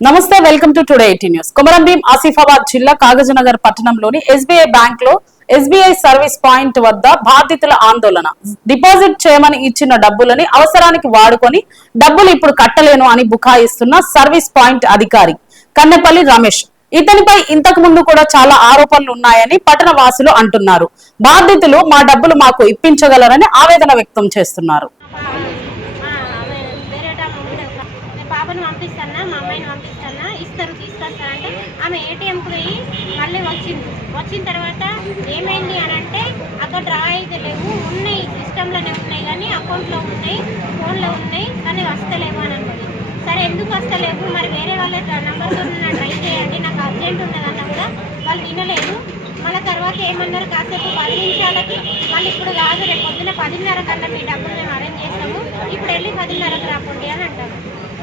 నమస్తే, welcome to today 18 news. Komaram Bheem Asifabad జిల్లా కాగజ్నగర్ పట్టణంలోని ఎస్బీఐ బ్యాంక్ లో ఎస్బీఐ సర్వీస్ పాయింట్ వద్ద బాధితుల ఆందోళన. డిపాజిట్ చేయమని ఇచ్చిన డబ్బులని అవసరానికి వాడుకొని డబ్బులు ఇప్పుడు కట్టలేను అని బుకాయిస్తున్న సర్వీస్ పాయింట్ అధికారి కన్నెపల్లి రమేష్. ఇతనిపై ఇంతకు ముందు కూడా చాలా ఆరోపణలు ఉన్నాయని పట్టణ వాసులు అంటున్నారు. బాధితులు మా డబ్బులు మాకు ఇప్పించగలరని ఆవేదన వ్యక్తం చేస్తున్నారు. పాపను పంపిస్తానా, మా అమ్మాయిని పంపిస్తానా, ఇస్తారు తీసుకొస్తానంటే ఆమె ఏటీఎంకి పోయి మళ్ళీ వచ్చిన తర్వాత ఏమైంది అని అంటే అక్కడ డ్రా అయితే లేవు, ఉన్నాయి సిస్టంలోనే ఉన్నాయి కానీ అకౌంట్లో ఉన్నాయి, ఫోన్లో ఉన్నాయి కానీ వస్తలేవు అని అన్నది. సరే ఎందుకు వస్తలేవు, మరి వేరే వాళ్ళ నెంబర్తో ట్రై చేయండి, నాకు అర్జెంట్ ఉన్నదన్నా కూడా వాళ్ళు వినలేదు. మళ్ళీ తర్వాత ఏమన్నారు, కాసేపు 10 నిమిషాలకి మళ్ళీ ఇప్పుడు కాదు, రేపు పొద్దున 10:30 కల్లా మీ డబ్బులు మేము అరేంజ్ చేస్తాము, ఇప్పుడు వెళ్ళి 10:30కి రాకండి అని అంటారు.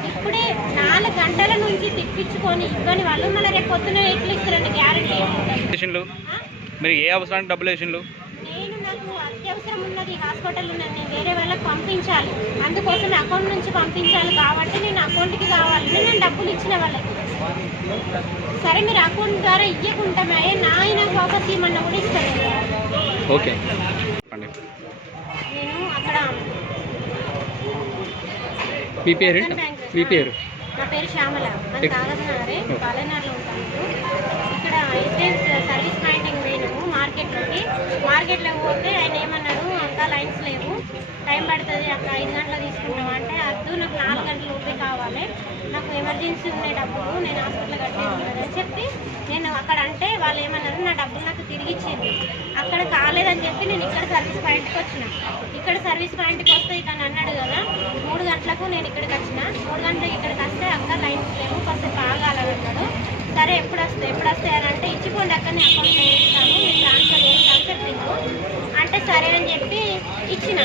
ఇప్పుడే 4 గంటల నుంచి తిప్పించుకొని ఇవ్వని వాళ్ళు మళ్ళీ రేపు పొద్దున ఎట్లు ఇస్తారండి, గ్యారెంటీ ఏముంటుంది. మీరు ఏ అవసరానికి డబ్బులు వేసిండ్రు? నేను నాకు అత్యవసరం ఉన్నది, హాస్పిటల్ ఉన్నది, నేను వేరే వాళ్ళకి పంపించాలి, అందుకోసం అకౌంట్ నుంచి పంపించాలి కాబట్టి నేను అకౌంట్కి కావాలని నేను డబ్బులు ఇచ్చిన వాళ్ళకి. సరే మీరు అకౌంట్ ద్వారా ఇవ్వకుంటామే నాయన వాపస్ ఇవ్వమన్నా కూడా ఇస్తారు. ఓకే, నేను అక్కడ మీ పేరు? నా పేరు శ్యామల, అది కాగజ్నగరే, పాలనగర్లో ఉంటాను. ఇక్కడ అయితే సర్వీస్ పాయింటింగ్ పోయినాము మార్కెట్లోకి పోతే ఆయన ఏమన్నాడు, అంతా లైన్స్ లేవు, టైం పడుతుంది, అక్కడ 5 గంటలు తీసుకుంటాం అంటే అద్దు, నాకు 4 గంటల లోపే కావాలి, నాకు ఎమర్జెన్సీ ఉన్నాయి డబ్బులు, నేను హాస్పిటల్ కట్టేది అని చెప్పి నేను అక్కడ అంటే వాళ్ళు ఏమన్నారు, నా డబ్బులు నాకు తిరిగి ఇచ్చింది. అక్కడ కాలేదని చెప్పి నేను ఇక్కడ సర్వీస్ పాయింట్కి వచ్చిన. ఇక్కడ సర్వీస్ పాయింట్కి వస్తే ఇతను అన్నాడు కదా 3 గంటలకు నేను ఇక్కడికి వచ్చిన, 3 గంటలకు ఇక్కడికి వస్తే అక్కడ లైన్స్ లేవు, కాసేపు ఆగాలని అన్నాడు. సరే ఎప్పుడు వస్తాయి అని అంటే ఇచ్చిపోండి, అక్కడనే అకౌంట్ వేస్తాను, మీరు ట్రాన్స్ఫర్ చేస్తాను చెప్పిండు. అంటే సరే అని చెప్పి ఇచ్చిన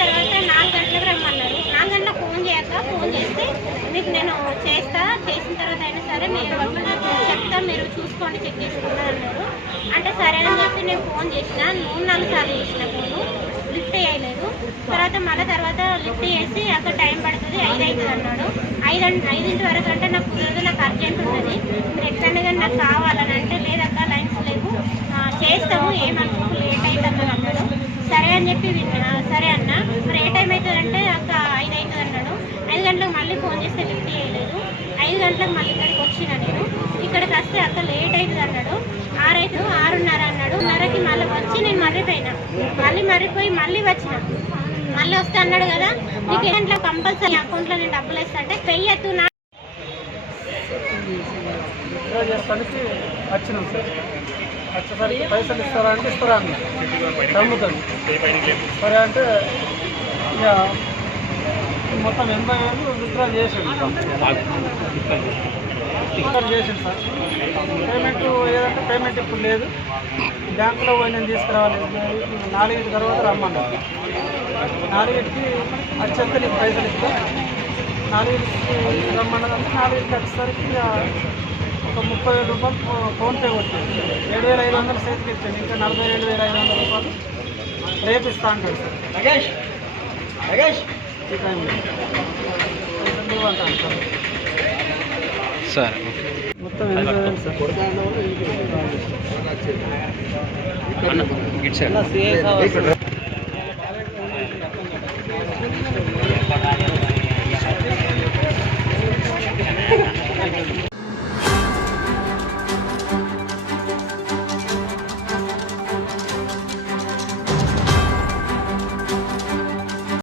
తర్వాత 4 గంటలకు రమ్మన్నారు. 4 గంటలకు ఫోన్ చేస్తే మీకు నేను చేసిన తర్వాత అయినా సరే మీరు చెప్తా, మీరు చూసుకోండి, చెక్ చేసుకున్నారు అన్నారు. అంటే సరే అని చెప్పి నేను ఫోన్ చేసిన, 3-4 సార్లు చేసిన, ఫోను లిఫ్ట్ చేయలేదు. తర్వాత లిఫ్ట్ చేసి అక్కడ టైం పడుతుంది, 5 అవుతుంది అన్నాడు. 5 వరకు అంటే నాకు కుదరదు, నాకు అర్జెంట్ ఉన్నది, మీరు ఎక్కడైనా కానీ నాకు కావాలని అంటే లేదక్క లైన్స్ లేవు, చేస్తాము, ఏమనుకో లేట్ అవుతుంది అన్నాడు. సరే అని చెప్పి సరే అన్న, మరి ఏ టైం అవుతుంది అంటే అక్క 5 అవుతుంది అన్నాడు. 5 గంటలకు మళ్ళీ ఫోన్ చేస్తే లిఫ్ట్ చేయలేదు. 5 గంటలకు మళ్ళీ ఇక్కడికి వచ్చిన నేను. ఇక్కడికి వస్తే అక్క లేట్ అవుతుంది అన్నాడు. 6:30 అన్నాడు. 6:30కి మళ్ళీ వచ్చి నేను మర్రిపోయి మళ్ళీ వచ్చిన. మళ్ళీ వస్తే అన్నాడు కదా నీకు ఏ గంటలకు కంపల్సరీ అకౌంట్లో నేను డబ్బులు వేస్తా అంటే పెయ్యత్తు నా వచ్చినాం సార్. వచ్చేసరికి పైసలు ఇస్తారా అంటే ఇస్తారా అన్న నమ్ముతుంది. సరే అంటే ఇక మొత్తం 80,000 విత్డ్రా చేసిండు సార్. పేమెంట్ ఇప్పుడు లేదు, బ్యాంకులో పోయి నేను తీసుకురావాలి, 4 తర్వాత రమ్మన్నారు. 4కి వచ్చేస్తే నీకు పైసలు ఇస్తా, 4కి రమ్మన్నదంటే 4కి వచ్చేసరికి ఒక 30,000 రూపాయలు ఫోన్పే కొట్టింది. 7,500 చేతికి ఇచ్చాను, ఇంకా 47,500 రూపాయలు రేపు ఇస్తా అంటాడు సార్. ఈ టైంలో పైసలు అంటాను సార్. మొత్తం 8,000 సార్.